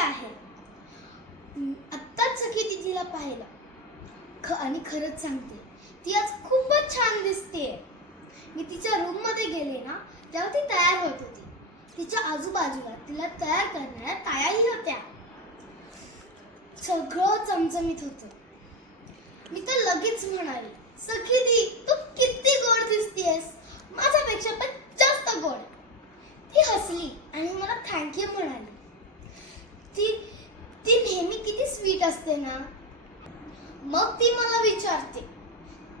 आहे. आत्ताच सखी दीदीला पाहिला आणि खरंच सांगते, ती आज खूपच छान दिसतेय. मी तिच्या रूम मध्ये गेले ना, तेव्हा ती तयार होत होती. तिच्या आजूबाजूला तिला तयार करणाऱ्या तायाही होत्या. सगळं चमचमीत होतं. मी तर लगेच म्हणाले, सखी दी, तू किती गोड दिसतेस, माझ्यापेक्षा पण जास्त गोड. ती हसली आणि मला थँक्यू म्हणाली. ती नेहमी किती स्वीट असते ना. मग ती मला विचारते,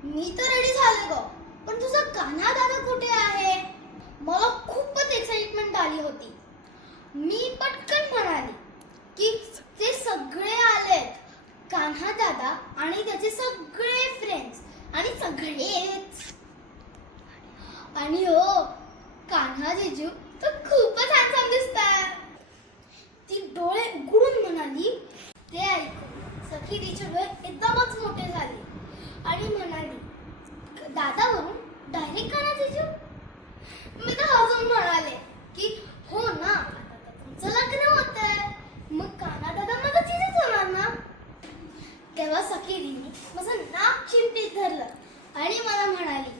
मी तर रेडी झाले ग, पण तुझा कान्हा दादा कुठे आहे? मला खूपच एक्साइटमेंट आली होती. मी पटकन म्हणाली की ते सगळे आलेत, कान्हा दादा आणि त्याचे सगळे फ्रेंड्स आणि सगळेच. आणि हो, कान्हा जीजू तर खूपच हँडसम दिसतात. ती डोळे उघडून म्हणाली. ते ऐकून सखी तिचे डोळे एकदमच मोठे झाले आणि म्हणाली, दादावरून डायरेक्ट कान्हा जीजू? मी तर हसून म्हणाले की हो ना, आता तर तुमचं लग्न होतंय, मग कान्हा दादा माझा जीजूच होणार ना. तेव्हा सखी दीदी माझं नाक चिमटीत धरलं आणि मला म्हणाली,